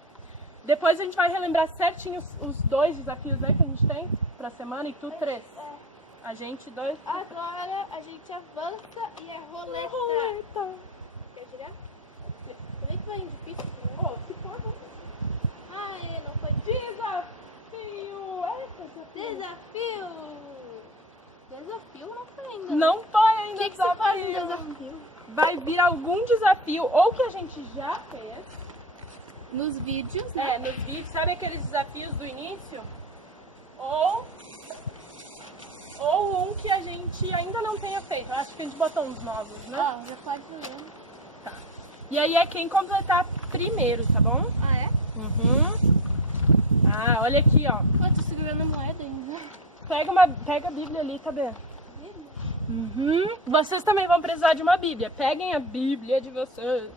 Depois a gente vai relembrar certinho os dois desafios, né, que a gente tem pra semana, e tu 3. A gente 2. Agora a gente avança e é roleta. Roleta. Quer girar? Também foi difícil, né? Oh, se for, Ai, não foi difícil. desafio. Desafio! Desafio não foi ainda. Não vai vir algum desafio, ou que a gente já fez. Nos vídeos, né? Nos vídeos, sabe aqueles desafios do início? Ou um que a gente ainda não tenha feito. Acho que a gente botou uns novos, né? Ó, já pode ir. Tá. E aí é quem completar primeiro, tá bom? Ah, é? Uhum. Ah, olha aqui, ó. Ó, tô segurando a moeda ainda. Pega a Bíblia ali, tá bem? Uhum. Vocês também vão precisar de uma Bíblia. Peguem a Bíblia de vocês.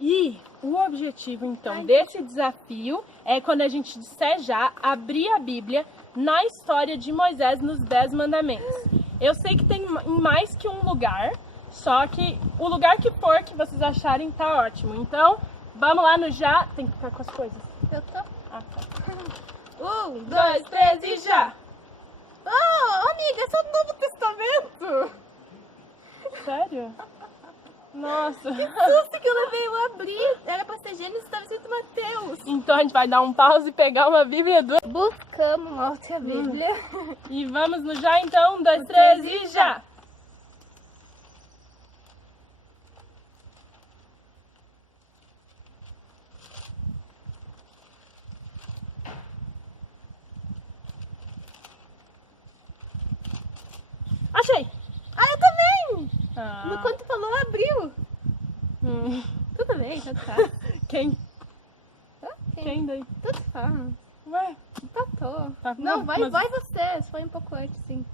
E o objetivo, então, desse desafio é, quando a gente disser já, abrir a Bíblia na história de Moisés nos 10 mandamentos. Eu sei que tem em mais que um lugar, só que o lugar que for que vocês acharem tá ótimo. Então, vamos lá no já. Tem que ficar com as coisas. Eu tô. Ah, tá. 1, 2, 3 e já! Oh, amiga, esse é o Novo Testamento! Sério? Nossa. Susto que eu levei, eu abri. Era pra ser Gênesis, estava escrito Mateus. Então a gente vai dar um pause e pegar uma Bíblia do... Buscamos uma outra Bíblia. E vamos no já então, 1, 2, 3 e já! Achei! Ah, eu também! Ah. Quando tu falou, abriu. Tudo bem, tanto faz. Quem? Ah, Quem daí? Tanto faz. Ué, Empatou. Tá, Não, não, vai, mas- vai você. Foi um pouco antes, sim.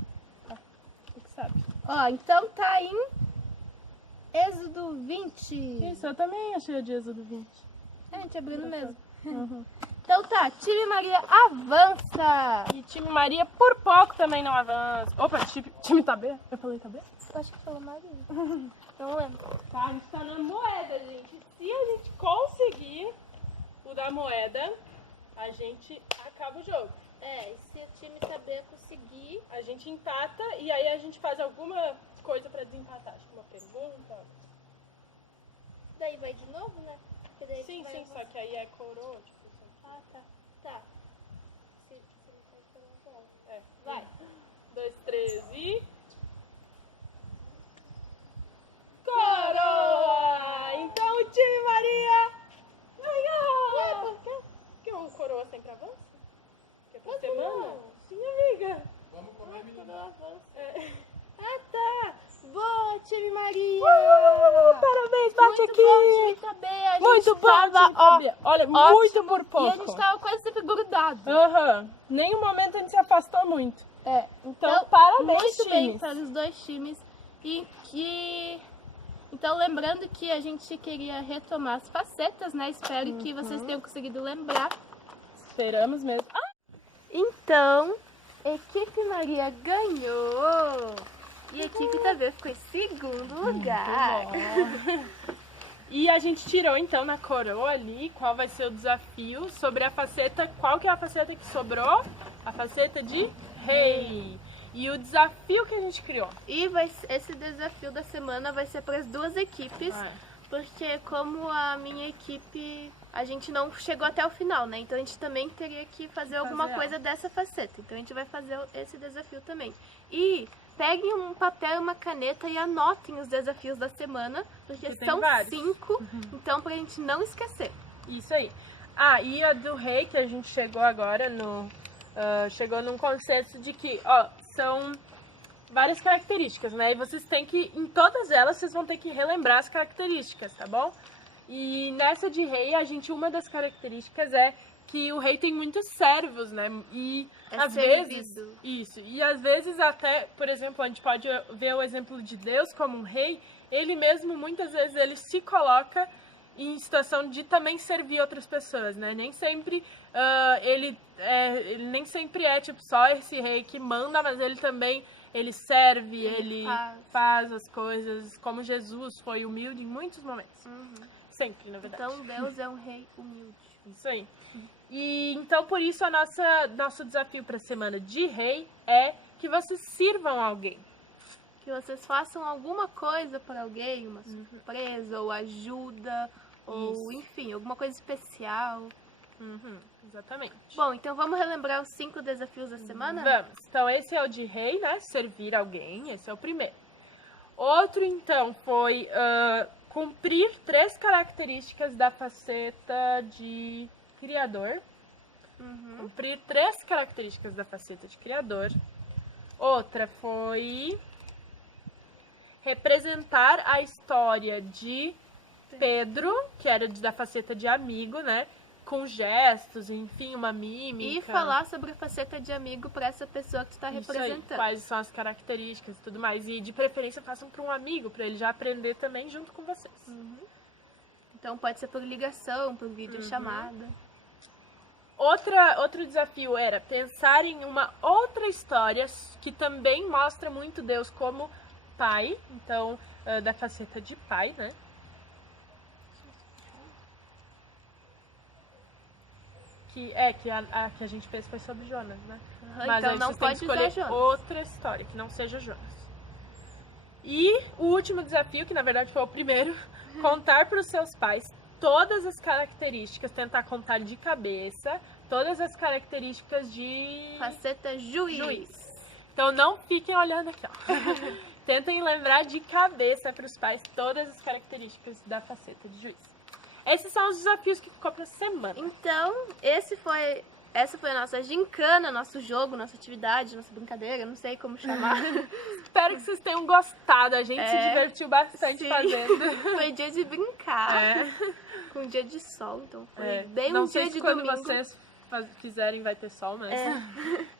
tu que sabe. Ó, então tá em Êxodo 20. Isso, eu também achei o de Êxodo 20. É, a gente abriu no mesmo. Uhum. Então tá, time Maria avança. E time Maria por pouco também não avança. Opa, time Tabê? Eu falei Tabê? Eu acho que falou Maria. Não lembro. Tá, a gente tá na moeda, gente. Se a gente conseguir o da moeda, a gente acaba o jogo. É, e se o time saber conseguir... A gente empata e aí a gente faz alguma coisa pra desempatar. Acho que uma pergunta. Daí vai de novo, né? Porque daí Sim, vai sim, avançar. só que aí é coroa, tipo assim. Ah, tá. Tá. Se não tá esperando, É. vai. 2, 3 e... Coroa! Então o time Maria ganhou! Que o coroa sempre avança? Que é por Mas semana? não. Sim, amiga. Vamos comer, menina. É. Ah, tá. Boa, time Maria. Parabéns, bate Muito aqui! bom, time Tabê. A gente Muito bom, tava, time Tabê. Olha, muito por pouco. E a gente tava quase sempre grudado. Aham. Nenhum momento a gente se afastou muito. É. Então, parabéns, muito bem times. para os dois times. Então, lembrando que a gente queria retomar as facetas, né? Espero que vocês tenham conseguido lembrar. Esperamos mesmo. Então, equipe Maria ganhou. E a equipe Tabê ficou em segundo lugar. E a gente tirou então na coroa ali qual vai ser o desafio sobre a faceta. Qual que é a faceta que sobrou? A faceta de rei. E o desafio que a gente criou. E esse desafio da semana vai ser para as duas equipes. Porque como a minha equipe, a gente não chegou até o final, né? Então a gente também teria que fazer alguma coisa dessa faceta. Então a gente vai fazer esse desafio também. E peguem um papel e uma caneta e anotem os desafios da semana, porque tem são vários. 5, então pra gente não esquecer. Isso aí. Ah, e a do rei que a gente chegou agora no... chegou num consenso de que, ó, são várias características, né? E vocês têm que, em todas elas, vocês vão ter que relembrar as características, tá bom? E nessa de rei, uma das características é que o rei tem muitos servos, né? E às vezes... Isso. E às vezes até, por exemplo, a gente pode ver o exemplo de Deus como um rei. Ele mesmo, muitas vezes, ele se coloca em situação de também servir outras pessoas, né? Nem sempre ele nem sempre é tipo só esse rei que manda, mas ele também serve, ele faz as coisas como Jesus foi humilde em muitos momentos. Sempre, na verdade. Então Deus é um rei humilde. Isso aí. E então por isso nosso desafio para a semana de rei é que vocês sirvam alguém. Que vocês façam alguma coisa para alguém, uma surpresa, ou ajuda, ou enfim, alguma coisa especial. Exatamente. Bom, então vamos relembrar os 5 desafios da semana? Vamos. Então esse é o de rei, né? Servir alguém, esse é o primeiro. Outro, então, foi cumprir 3 características da faceta de criador. Cumprir 3 características da faceta de criador. Outra foi representar a história de Pedro, que era da faceta de amigo, né? Com gestos, enfim, uma mímica. E falar sobre a faceta de amigo para essa pessoa que tu tá representando. Aí, quais são as características e tudo mais. E de preferência façam para um amigo, para ele já aprender também junto com vocês. Então pode ser por ligação, por videochamada. Outro desafio era pensar em uma outra história que também mostra muito Deus como pai. Então, da faceta de pai, né? Que a que a gente fez foi sobre Jonas, né? Mas então aí não vocês têm pode que escolher usar Jonas. outra história que não seja Jonas. E o último desafio, que na verdade foi o primeiro, contar para os seus pais todas as características, tentar contar de cabeça todas as características de Faceta juiz. Então não fiquem olhando aqui, ó. Tentem lembrar de cabeça para os pais todas as características da faceta de juiz. Esses são os desafios que ficou para semana. Então, essa foi a nossa gincana, nosso jogo, nossa atividade, nossa brincadeira, não sei como chamar. Espero que vocês tenham gostado. A gente se divertiu bastante fazendo. Foi dia de brincar. Com dia de sol, então foi bem não um sei dia se de quando domingo. vocês quiserem vai ter sol, mas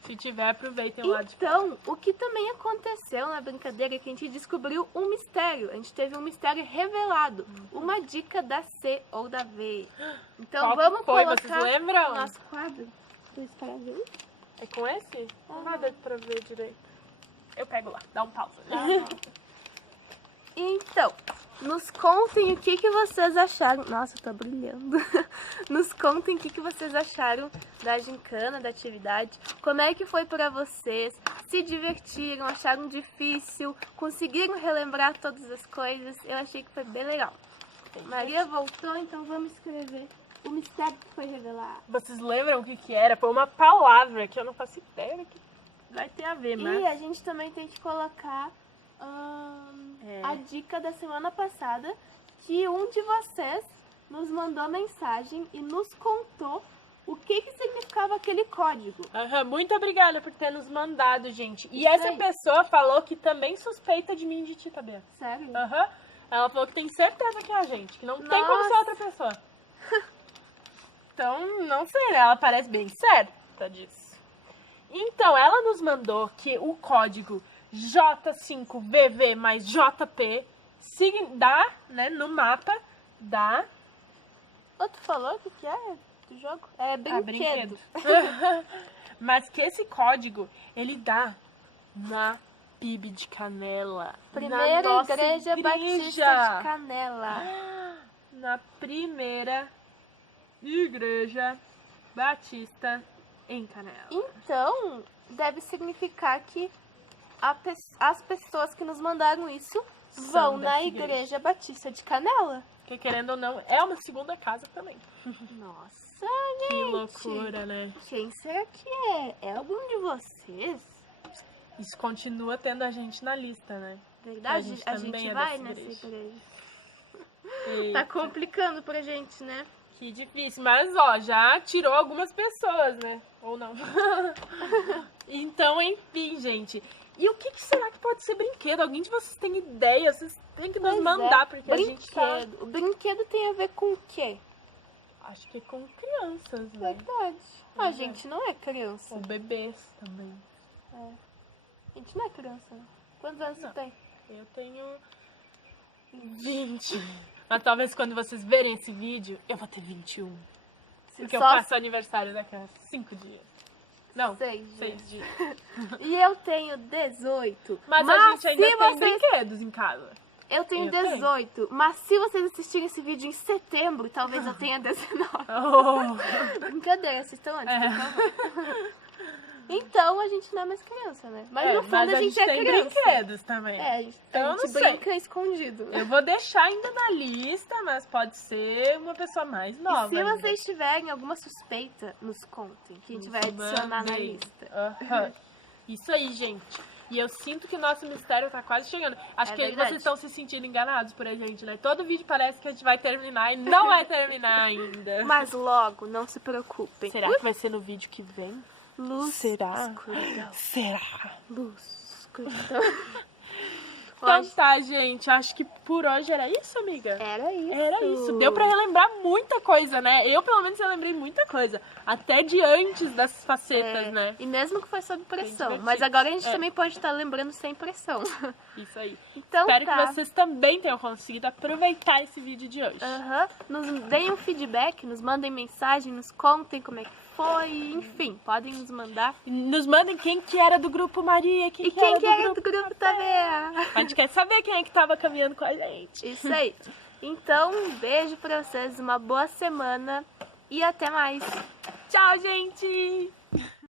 se tiver, aproveitem lá de casa. Então, o que também aconteceu na brincadeira é que a gente descobriu um mistério. A gente teve um mistério revelado. Uma dica da C ou da V. Então, Qual vamos que foi? colocar Vocês lembram? o nosso quadro. Para ver. É com esse? Não vai dar pra ver direito. Eu pego lá, dá um pausa. Então, nos contem o que vocês acharam. Nossa, tá brilhando. Nos contem o que vocês acharam da gincana, da atividade. Como é que foi pra vocês? Se divertiram? Acharam difícil? Conseguiram relembrar todas as coisas? Eu achei que foi bem legal. Maria voltou, então vamos escrever o mistério que foi revelado. Vocês lembram o que era? Foi uma palavra que eu não faço ideia que vai ter a ver, mas... E a gente também tem que colocar a dica da semana passada, que um de vocês nos mandou mensagem e nos contou o que significava aquele código. Muito obrigada por ter nos mandado, gente. E essa pessoa falou que também suspeita de mim e de ti, Tabia. Sério? Ela falou que tem certeza que é a gente, que não tem como ser outra pessoa. Então, não sei, ela parece bem certa disso. Então, ela nos mandou que o código J5VV mais JP dá, né, no mapa, dá... Tu falou o que é do jogo? É brinquedo. Mas que esse código, ele dá na PIB de Canela. Primeira na nossa igreja Batista de Canela. Na primeira igreja batista em Canela. Então, deve significar que as pessoas que nos mandaram isso vão na igreja Batista de Canela. Porque, querendo ou não, é uma segunda casa também. Nossa, Que gente. loucura, né? Quem será que é? É algum de vocês? Isso continua tendo a gente na lista, né? Verdade? A gente também é vai dessa nessa igreja. Eita, Tá complicando pra gente, né? que difícil. Mas, ó, já tirou algumas pessoas, né? Ou não. Então, enfim, gente. E o que será que pode ser brinquedo? Alguém de vocês tem ideia? Vocês têm que nos mandar, porque a gente tá... O brinquedo tem a ver com o quê? Acho que é com crianças, né? Verdade. A gente não é criança. Ou bebês também. A gente não é criança, né? Quantos anos você tem? Eu tenho 20. Mas talvez quando vocês verem esse vídeo, eu vou ter 21. Porque eu faço aniversário daqui a 5 dias. Não, 6 dias. E eu tenho 18. Mas a gente ainda tem brinquedos em casa. Eu tenho 18. Mas se vocês assistirem esse vídeo em setembro, talvez eu tenha 19. Brincadeira, vocês estão antes. Então a gente não é mais criança, né? Mas no fundo a gente é tem criança. brinquedos também. A gente brinca escondido. Eu vou deixar ainda na lista, mas pode ser uma pessoa mais nova. E se vocês tiverem alguma suspeita, nos contem, que a gente vai adicionar na lista. Isso aí, gente. E eu sinto que o nosso mistério tá quase chegando. Acho que verdade. vocês estão se sentindo enganados por a gente, né? Todo vídeo parece que a gente vai terminar e não vai terminar ainda. Mas logo, não se preocupem. Será que vai ser no vídeo que vem? Luz, Será? escuridão. Será? Luz, escuridão. Então tá, gente. Acho que por hoje era isso, amiga? Era isso. Era isso. Deu pra relembrar muita coisa, né? Eu, pelo menos, relembrei muita coisa. Até de antes das facetas, né? E mesmo que foi sob pressão. divertido. Mas agora a gente É. também pode estar lembrando sem pressão. Isso aí. Então Espero tá. que vocês também tenham conseguido aproveitar esse vídeo de hoje. Aham. Nos deem um feedback, nos mandem mensagem, nos contem como é que foi. Enfim, podem nos mandar. E nos mandem quem que era do grupo Maria, E quem que era do grupo também? A gente quer saber quem é que tava caminhando com a gente. Isso aí. Então, um beijo pra vocês, uma boa semana e até mais. Tchau, gente!